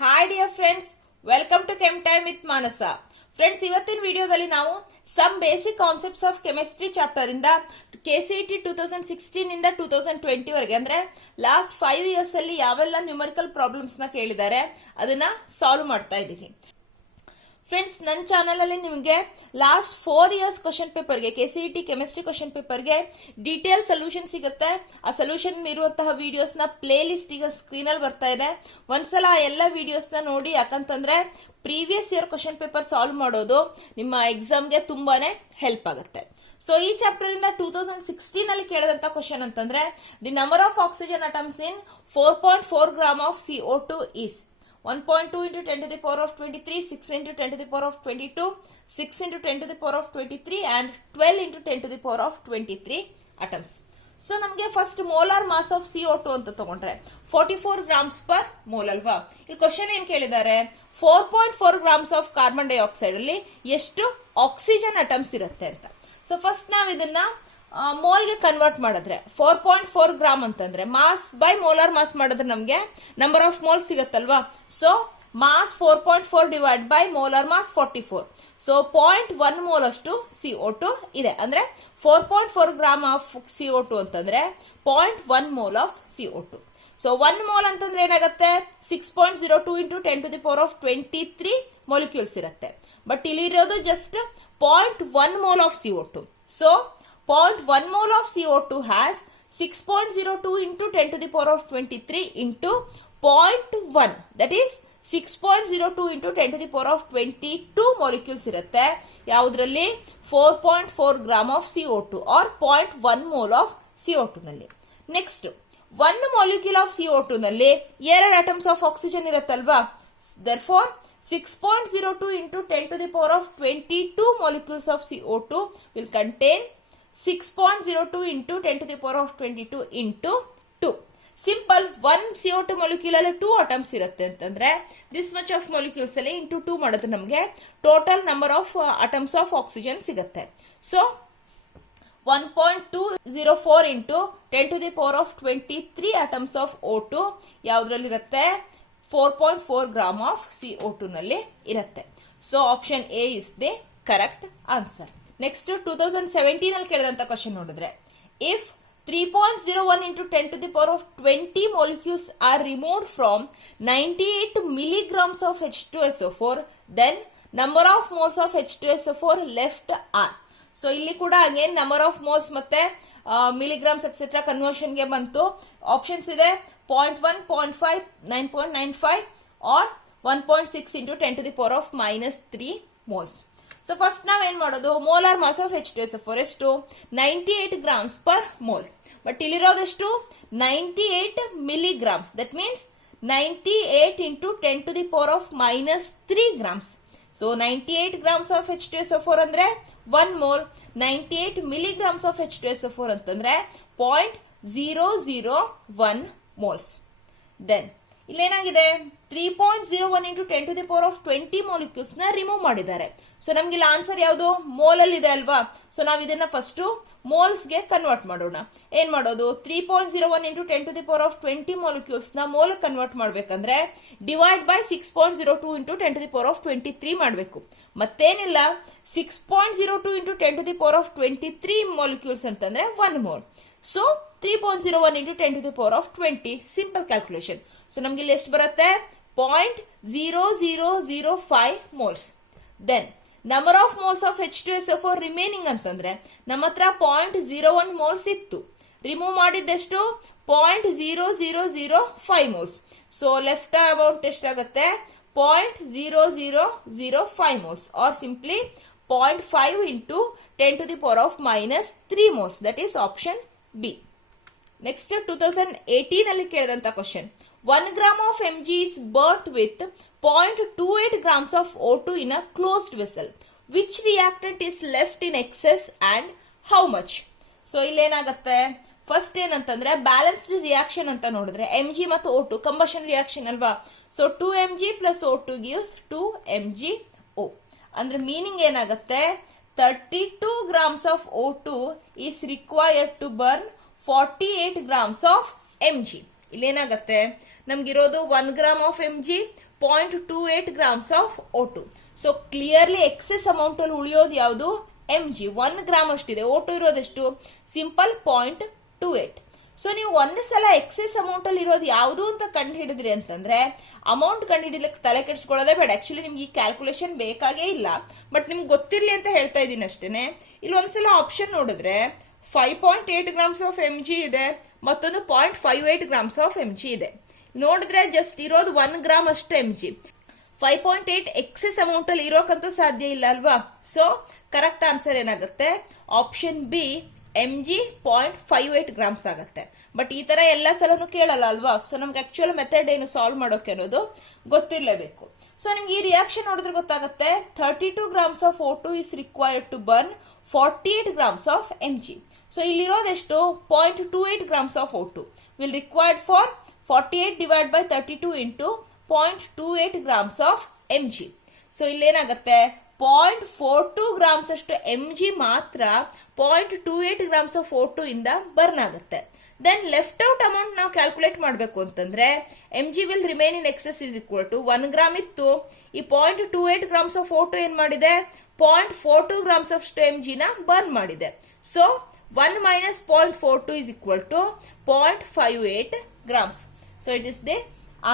Hi dear friends, welcome to chem time with Manasa. Friends, ಇವತ್ತಿನ ವಿಡಿಯೋದಲ್ಲಿ ನಾವು some basic concepts of chemistry chapter ಇಂದ KCET 2016 ಇಂದ 2020 ವರೆಗೆ ಅಂದ್ರೆ ಲಾಸ್ಟ್ 5 ಇಯರ್ಸ್ ಅಲ್ಲಿ ಯಾವೆಲ್ಲ ನ್ಯೂಮರಿಕಲ್ ಪ್ರಾಬ್ಲಮ್ಸ್ ನ ಕೇಳಿದ್ದಾರೆ ಅದನ್ನ ಸಾಲ್ವ್ ಮಾಡ್ತಾ ಇದೀವಿ. ಫ್ರೆಂಡ್ಸ್, ನನ್ನ ಚಾನಲ್ ಅಲ್ಲಿ ನಿಮಗೆ ಲಾಸ್ಟ್ 4 ಇಯರ್ಸ್ ಕ್ವಶನ್ ಪೇಪರ್ಗೆ ಕೆಸಿಇಟಿ ಕೆಮಿಸ್ಟ್ರಿ ಕ್ವಶನ್ ಪೇಪರ್ಗೆ ಡೀಟೇಲ್ ಸೊಲ್ಯೂಷನ್ ಸಿಗುತ್ತೆ. ಆ ಸೊಲ್ಯೂಷನ್ ಇರುವಂತಹ ವಿಡಿಯೋಸ್ ನ ಪ್ಲೇ ಲಿಸ್ಟ್ ಈಗ ಸ್ಕ್ರೀನ್ ಅಲ್ಲಿ ಬರ್ತಾ ಇದೆ. ಒಂದ್ಸಲ ಆ ಎಲ್ಲ ವಿಡಿಯೋಸ್ ನ ನೋಡಿ, ಯಾಕಂತಂದ್ರೆ previous year question paper solve ಮಾಡೋದು ನಿಮ್ಮ ಎಕ್ಸಾಮ್ಗೆ ತುಂಬಾನೇ ಹೆಲ್ಪ್ ಆಗುತ್ತೆ. ಸೊ ಈ ಚಾಪ್ಟರ್ ಇಂದ 2016 ಅಲ್ಲಿ ಕೇಳಿದಂತ ಕ್ವಶನ್ ಅಂತಂದ್ರೆ, the number of oxygen atoms in 4.4 gram of CO2 is 1.2 into 10 to the power of 23, 6 into 10 to the power of 22, 6 into 10 to the power of 23 and 12 into 10 to the power of 23 atoms. So ನಮಗೆ first molar mass of CO2 ಅಂತ ತಗೊಂಡ್ರೆ 44 grams per mole ಅಲ್ವಾ. ಇಲ್ಲಿ question ಏನ್ ಕೇಳಿದ್ದಾರೆ, 4.4 grams of carbon dioxide ಅಲ್ಲಿ ಎಷ್ಟು oxygen atoms ಇರುತ್ತೆ ಅಂತ. ಸೊ ಫಸ್ಟ್ ನಾವ್ ಇದನ್ನ ಮೋಲ್ಗೆ ಕನ್ವರ್ಟ್ ಮಾಡಿದ್ರೆ 4.4 ಗ್ರಾಮ್ ಅಂತಂದ್ರೆ ಮಾಸ್ ಬೈ ಮೋಲಾರ್ ಮಾಸ್ ಮಾಡಿದ್ರೆ ನಮ್ಗೆ ನಂಬರ್ ಆಫ್ ಮೋಲ್ ಸಿಗತ್ತಲ್ವಾ. So mass 4.4 divide by molar mass 44. So 0.1 mole ಅಷ್ಟು CO2 ಇದೆ. ಅಂದ್ರೆ 4.4 ಗ್ರಾಮ್ ಆಫ್ CO2 ಅಂತಂದ್ರೆ 0.1 mole of CO2. So 1 mole ಅಂತಂದ್ರೆ ಏನಾಗುತ್ತೆ, 6.02 into 10 to the power of 23 molecules ಇರುತ್ತೆ. ಬಟ್ ಇಲ್ಲಿರೋದು just 0.1 mole of CO2. So 0.1 mole of CO2 has 6.02 into 10 to the power of 23 into 0.1. That is 6.02 into 10 to the power of 22 molecules ಇರುತ್ತೆ. ಯಾವುದ್ರಲ್ಲಿ 4.4 gram of CO2 or 0.1 mole of CO2 ನಲ್ಲಿ. Next 1 molecule of CO2 ನಲ್ಲಿ 2 atoms of oxygen ಇರುತ್ತಲ್ವಾ. Therefore 6.02 into 10 to the power of 22 molecules of CO2 will contain 6.02 into 10 to the power of 22 into 2. Simple 1 CO2 molecule ಅಲ್ಲಿ 2 atoms ಇರುತ್ತೆ ಅಂತಂದ್ರೆ this much of molecules ಅಲ್ಲಿ into 2 ಮಾಡಿದ್ರೆ ನಮಗೆ total number of atoms of oxygen ಸಿಗುತ್ತೆ. So 1.204 into 10 to the power of 23 atoms of O2 ಯಾವ್ದ್ರಲ್ಲಿರುತ್ತೆ, 4.4 gram of CO2 ನಲ್ಲಿ ಇರುತ್ತೆ. So option A is the correct answer. Next 2017 ಅಲ್ಲಿ ಕೇಳಿದಂತ question ನೋಡಿದ್ರೆ, if 3.01 into 10 to the power of 20 molecules are removed from 98 milligrams of H2SO4, then number of moles of H2SO4 left are. So ಇಲ್ಲಿ ಕೂಡ again number of moles ಮತ್ತೆ milligrams etcetera conversion ಗೆ ಬಂತು. Options ಇದೆ 0.1, 0.5, 9.95 or 1.6 into 10 to the power of -3 moles. So first ನಾವ್ ಏನ್ ಮಾಡೋದು, molar mass of H2SO4 ಎಷ್ಟು 98 ಗ್ರಾಮ್ಸ್ ಪರ್ ಮೋಲ್. ಬಟ್ ಇಲ್ಲಿರೋದಷ್ಟು 98 milligrams. That means 98 into 10 to the power of -3 grams. So 98 grams of H2SO4 ಅಂದ್ರೆ 1 mole. 98 milligrams of H2SO4 ಅಂತಂದ್ರೆ 0.001 ಮೋಲ್ಸ್. Then ಇಲ್ಲೇನಾಗಿದೆ, 3.01 into 10 to the power of 20 molecules ನ remove ಮಾಡಿದ್ದಾರೆ. So ನಮ್ಗೆ ಇಲ್ಲಿ ಆನ್ಸರ್ ಯಾವುದು, ಮೋಲ್ ಅಲ್ಲಿ ಇದೆ ಅಲ್ವಾ. ಸೊ ನಾವ್ ಇದನ್ನ ಫಸ್ಟ್ ಮೋಲ್ಸ್ ಗೆ ಕನ್ವರ್ಟ್ ಮಾಡೋಣ. ಏನ್ ಮಾಡೋದು, 3.01 into 10 to the power of 20 molecules ನ ಮೋಲ್ ಕನ್ವರ್ಟ್ ಮಾಡ್ಬೇಕಂದ್ರೆ divide by 6.02 into 10 to the power of 23 ಮಾಡಬೇಕು. ಮತ್ತೇನಿಲ್ಲ, 6.02 into 10 to the power of 23 molecules ಅಂತಂದ್ರೆ 1 mole. So 3.01 into 10 to the power of 20. Simple calculation. So ನಮ್ಗೆ ಇಲ್ಲಿ ಎಷ್ಟು ಬರುತ್ತೆ, 0.0005 moles. Then number of moles of H2SO4 remaining ಅಂತಂದ್ರೆ ನಮ್ಮ ಹತ್ರ 0.01 ಮೋಲ್ಸ್ ಇತ್ತು. ರಿಮೂವ್ ಮಾಡಿದ್ದೆಷ್ಟು 0.0005 ಮೋಲ್ಸ್. ಸೊ ಲೆಫ್ಟ್ ಅಮೌಂಟ್ ಎಷ್ಟಾಗುತ್ತೆ, 0.0005 moles or simply 0.5 into 10 to the power of -3 moles. That is option B. Next 2018 ಅಲ್ಲಿ ಕೇಳಿದಂತ question, 1 gram of Mg is burnt with 0.28 grams of O2 in a closed vessel. Which reactant is left in excess and how much? So ಇಲ್ಲೇನಾಗತ್ತೆ, first ಏನಂತಂದ್ರೆ balanced reaction ಅಂತ ನೋಡಿದ್ರೆ Mg ಮತ್ತು O2 combustion reaction ಅಲ್ವಾ. So 2Mg plus O2 gives 2MgO. ಅಂದ್ರೆ meaning ಏನಾಗುತ್ತೆ, 32 grams of O2 is required to burn 48 grams of Mg. ಇಲ್ಲೇನಾಗತ್ತೆ, ನಮ್ಗಿರೋದು 1 gram of Mg 0.28 grams of O2. So clearly excess amount ಅಲ್ಲಿ ಉಳಿಯೋದು ಯಾವುದು? mg. 1 gram ಅಷ್ಟಿದೆ. O2 ಇರೋದೆಷ್ಟು? ಸಿಂಪಲ್ 0.28. ಸೊ ನೀವು ಒಂದೇ ಸಲ ಎಕ್ಸೆಸ್ ಅಮೌಂಟ್ ಅಲ್ಲಿ ಇರೋದು ಯಾವುದು ಅಂತ ಕಂಡು ಹಿಡಿದ್ರಿ ಅಂತಂದ್ರೆ ಅಮೌಂಟ್ ಕಂಡು ಹಿಡಿಲಿಕ್ಕೆ ತಲೆ ಕೆಡಿಸ್ಕೊಳ್ಳೋದೇ ಬೇಡ. ಆಕ್ಚುಲಿ ನಿಮ್ಗೆ ಈ ಕ್ಯಾಲ್ಕುಲೇಷನ್ ಬೇಕಾಗೇ ಇಲ್ಲ, ಬಟ್ ನಿಮ್ಗೆ ಗೊತ್ತಿರ್ಲಿ ಅಂತ ಹೇಳ್ತಾ ಇದ್ದೀನಿ ಅಷ್ಟೇನೆ. ಇಲ್ಲಿ ಒಂದ್ಸಲ ಆಪ್ಷನ್ ನೋಡಿದ್ರೆ 5.8 ಗ್ರಾಮ್ಸ್ ಆಫ್ mg ಇದೆ, ಮತ್ತೊಂದು 0.58 ಗ್ರಾಮ್ಸ್ ಆಫ್ mg ಇದೆ. ನೋಡಿದ್ರೆ ಜಸ್ಟ್ ಇರೋದು 1 ಗ್ರಾಮ್ ಅಷ್ಟು mg. 5.8 ಎಕ್ಸೆಸ್ ಅಮೌಂಟ್ ಅಲ್ಲಿ ಇರೋಕಂತೂ ಸಾಧ್ಯ ಇಲ್ಲ ಅಲ್ವಾ? ಸೊ ಕರೆಕ್ಟ್ ಆನ್ಸರ್ ಏನಾಗುತ್ತೆ? ಆಪ್ಷನ್ ಬಿ mg 0.58 ಗ್ರಾಮ್ಸ್ ಆಗುತ್ತೆ. ಬಟ್ ಈ ತರ ಎಲ್ಲ ಸಲನು ಕೇಳಲ್ಲ ಅಲ್ವಾ? ಸೊ ನಮ್ಗೆ ಆಕ್ಚುಯಲ್ ಮೆಥಡ್ ಏನು ಸಾಲ್ವ್ ಮಾಡೋಕೆ ಅನ್ನೋದು ಗೊತ್ತಿರಲೇಬೇಕು. ಸೊ ನಿಮ್ಗೆ ಈ ರಿಯಾಕ್ಷನ್ ನೋಡಿದ್ರೆ ಗೊತ್ತಾಗುತ್ತೆ 32 grams of O2 is required to burn 48 grams of mg. So ಇಲ್ಲಿರೋದೆಷ್ಟು? 0.28 grams of O2 will required for 48 divide by 32 into 0.28 grams of mg. So ಇಲ್ಲೇನಾಗುತ್ತೆ? 0.42 ಗ್ರಾಮ್ಸ್ ಅಷ್ಟು mg ಮಾತ್ರ 0.28 ಗ್ರಾಮ್ಸ್ ಆಫ್ O2 ಇಂದ burn ಆಗುತ್ತೆ. Then left out amount ನಾವು calculate ಮಾಡಬೇಕು ಅಂತಂದ್ರೆ mg will remain in excess is equal to 1 gram ಇತ್ತು. ಈ 0.28 ಗ್ರಾಮ್ಸ್ ಆಫ್ O2 ಏನ್ ಮಾಡಿದೆ? 0.42 ಗ್ರಾಮ್ಸ್ ಆಫ್ mg ನ ಬರ್ನ್ ಮಾಡಿದೆ. So 1 minus 0.42 is equal to 0.58 grams. So it is the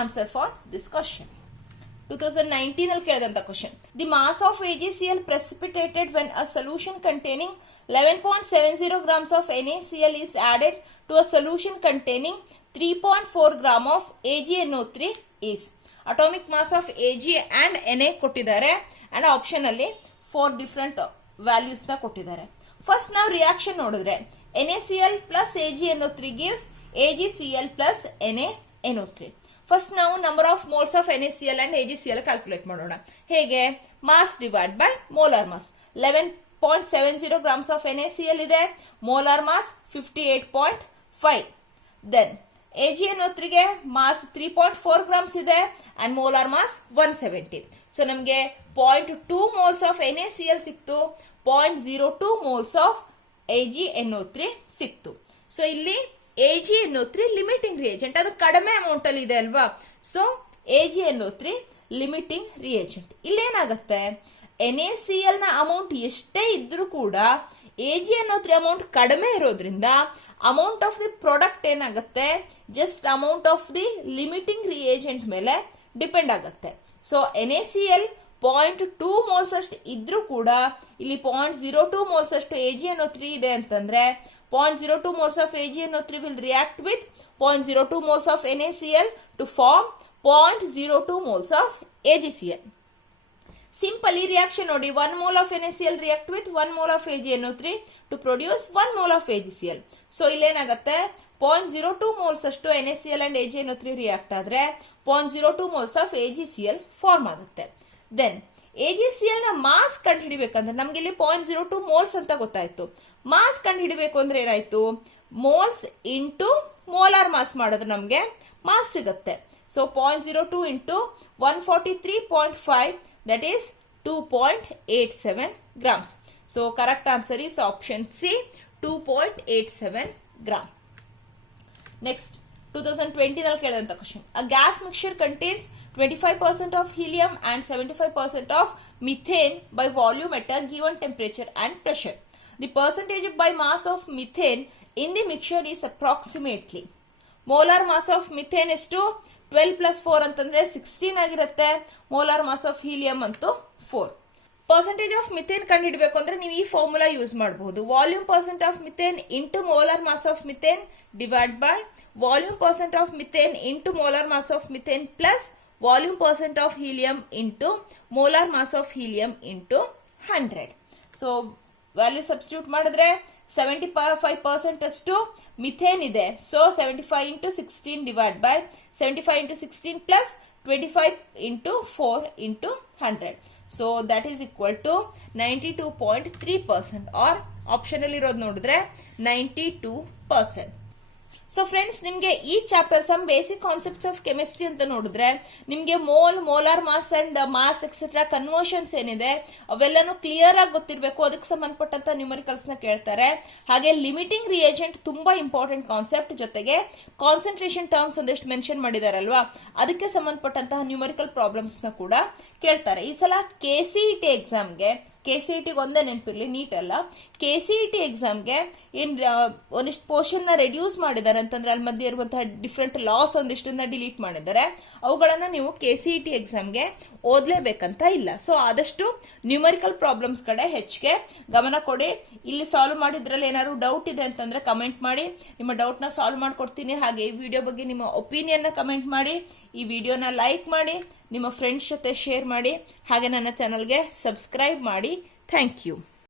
answer for this question. 2019 ಅಲ್ಲಿ ಕೇಳಿದಂತ question. The mass of AgCl precipitated when a solution containing 11.70 grams of NaCl is added to a solution containing 3.4 gram of AgNO3 is. Atomic mass of Ag and Na ಕೊಟ್ಟಿದ್ದಾರೆ and option ಅಲ್ಲಿ 4 different values ನ ಕೊಟ್ಟಿದ್ದಾರೆ. First ನಾವು reaction ನೋಡಿದ್ರೆ NaCl plus AgNO3 gives AgCl plus NaNO3. First ನಾವು number of moles of NaCl and AgCl calculate ಮಾಡೋಣ. ಹೇಗೆ? Mass divide by molar mass. 11.70 grams of NaCl ಇದೆ, ಮೋಲಾರ್ ಮಾಸ್ 58.5. ದೆನ್ AgNO3 ಗೆ mass 3.4 grams ಇದೆ and molar mass 170. So ನಮಗೆ 0.2 moles of NaCl ಸಿಕ್ತು, 0.02 moles of AgNO3 ಸಿಕ್ತು. So ಇಲ್ಲಿ AgNO3 limiting reagent, ಅದು ಕಡಿಮೆ ಅಮೌಂಟ್ ಅಲ್ಲಿ ಇದೆ ಅಲ್ವಾ? So AgNO3 limiting reagent. ಇಲ್ಲೇನಾಗುತ್ತೆ? NaCl ನ ಅಮೌಂಟ್ ಎಷ್ಟೇ ಇದ್ರೂ ಕೂಡ AgNO3 ಅಮೌಂಟ್ ಕಡಿಮೆ ಇರೋದ್ರಿಂದ ಅಮೌಂಟ್ ಆಫ್ ದಿ ಪ್ರಾಡಕ್ಟ್ ಏನಾಗುತ್ತೆ? Just amount of the limiting reagent ಮೇಲೆ ಡಿಪೆಂಡ್ ಆಗುತ್ತೆ. ಸೊ NaCl 0.2 ಮೋಲ್ಸ್ ಅಷ್ಟು ಇದ್ರೂ ಕೂಡ ಇಲ್ಲಿ 0.02 ಮೋಲ್ಸ್ ಅಷ್ಟು AgNO3 ಇದೆ ಅಂತಂದ್ರೆ 0.02 moles of AgNO3 will react with 0.02 moles of NaCl to form 0.02 moles of AgCl. Simple reaction ನೋಡಿ, 1 mole of NaCl react with 1 mole of AgNO3 to produce 1 mole of AgCl. So ಇಲ್ಲೇನಾಗುತ್ತೆ? 0.02 moles ಅಷ್ಟು NaCl and AgNO3 react ಆದ್ರೆ 0.02 moles of AgCl form ಆಗುತ್ತೆ. Then AgCl ನ mass ಕಂಡು ಹಿಡಿಬೇಕಂದ್ರೆ ನಮ್ಗೆ ಇಲ್ಲಿ 0.02 moles ಅಂತ ಗೊತ್ತಾಯ್ತು. ಮಾಸ್ ಕಂಡು ಹಿಡಿಬೇಕು ಅಂದ್ರೆ ಏನಾಯ್ತು? ಮೋಲ್ಸ್ ಇಂಟು ಮೋಲಾರ್ ಮಾಸ್ ಮಾಡಿದ್ರೆ ನಮ್ಗೆ ಮಾಸ್ ಸಿಗುತ್ತೆ. So 0.02 into 143.5 that is 2.87 grams. So correct answer is option C 2.87 gram. Next 2020 ನಲ್ಲಿ ಕೇಳಿದಂತ question. A gas mixture contains 25% of helium and 75% of methane by volume at a given temperature and pressure. The percentage by mass of methane in the mixture is approximately. Molar mass of methane is to 12 plus 4 ಅಂತಂದ್ರೆ 16 ಆಗಿರುತ್ತೆ. Molar mass of helium ಅಂತೂ 4. Percentage of methane ಕಂಡು ಹಿಡಬೇಕು ಅಂದ್ರೆ ನೀವು ಈ formula use ಮಾಡಬಹುದು. Volume percent of methane into molar mass of methane divide by volume percent of methane into molar mass of methane plus volume percent of helium into molar mass of helium into 100. So value substitute ಮಾಡಿದ್ರೆ 75% ಅಷ್ಟು methane ಇದೆ. So 75 into 16 divide by 75 into 16 plus 25 into 4 into 100. So that is equal to 92.3% or option ಅಲ್ಲಿ ಇರೋದು ನೋಡಿದ್ರೆ 92%. So friends, ನಿಮ್ಗೆ ಈ chapter some basic concepts of chemistry ಅಂತ ನೋಡಿದ್ರೆ ನಿಮ್ಗೆ mole, molar mass and mass etcetera conversions ಏನಿದೆ ಅವೆಲ್ಲಾನು ಕ್ಲಿಯರ್ ಆಗಿ ಗೊತ್ತಿರಬೇಕು. ಅದಕ್ಕೆ ಸಂಬಂಧಪಟ್ಟಂತ ನ್ಯೂಮರಿಕಲ್ಸ್ ನ ಕೇಳ್ತಾರೆ. ಹಾಗೆ ಲಿಮಿಟಿಂಗ್ ರಿಯೇಜೆಂಟ್ ತುಂಬಾ ಇಂಪಾರ್ಟೆಂಟ್ ಕಾನ್ಸೆಪ್ಟ್, ಜೊತೆಗೆ ಕಾನ್ಸಂಟ್ರೇಷನ್ ಟರ್ಮ್ಸ್ ಒಂದಿಷ್ಟು ಮೆನ್ಷನ್ ಮಾಡಿದಾರಲ್ವಾ, ಅದಕ್ಕೆ ಸಂಬಂಧಪಟ್ಟಂತಹ ನ್ಯೂಮರಿಕಲ್ ಪ್ರಾಬ್ಲಮ್ಸ್ ನ ಕೂಡ ಕೇಳ್ತಾರೆ. ಈ ಸಲ KCET ಎಕ್ಸಾಮ್ಗೆ, KCET ಒಂದೇ ನೆನಪಿರ್ಲಿ, ನೀಟ್ ಅಲ್ಲ, KCET ಎಕ್ಸಾಮ್ಗೆ ಒಂದಿಷ್ಟು ಪೋರ್ಷನ್ ನ ರೆಡ್ಯೂಸ್ ಮಾಡಿದ್ದಾರೆ ಅಂತಂದ್ರೆ ಅಲ್ಲಿ ಮಧ್ಯೆ ಇರುವಂತಹ ಡಿಫ್ರೆಂಟ್ ಲಾಸ್ ಒಂದಿಷ್ಟನ್ನ ಡಿಲೀಟ್ ಮಾಡಿದ್ದಾರೆ. ಅವುಗಳನ್ನ ನೀವು KCET ಎಕ್ಸಾಮ್ಗೆ ಓದ್ಲೇಬೇಕಂತ ಇಲ್ಲ. ಸೊ ಆದಷ್ಟು ನ್ಯೂಮರಿಕಲ್ ಪ್ರಾಬ್ಲಮ್ಸ್ ಕಡೆ ಹೆಚ್ಚಿಗೆ ಗಮನ ಕೊಡಿ. ಇಲ್ಲಿ ಸಾಲ್ವ್ ಮಾಡಿದ್ರಲ್ಲಿ ಏನಾದ್ರು ಡೌಟ್ ಇದೆ ಅಂತಂದ್ರೆ ಕಮೆಂಟ್ ಮಾಡಿ, ನಿಮ್ಮ ಡೌಟ್ ನ ಸಾಲ್ವ್ ಮಾಡ್ಕೊಡ್ತೀನಿ. ಹಾಗೆ ಈ ವಿಡಿಯೋ ಬಗ್ಗೆ ನಿಮ್ಮ ಒಪಿನಿಯನ್ ನ ಕಮೆಂಟ್ ಮಾಡಿ, ಈ ವಿಡಿಯೋನ ಲೈಕ್ ಮಾಡಿ, ನಿಮ್ಮ ಫ್ರೆಂಡ್ಸ್ ಜೊತೆ ಶೇರ್ ಮಾಡಿ, ಹಾಗೆ ನನ್ನ ಚಾನಲ್ಗೆ ಸಬ್ಸ್ಕ್ರೈಬ್ ಮಾಡಿ. Thank you.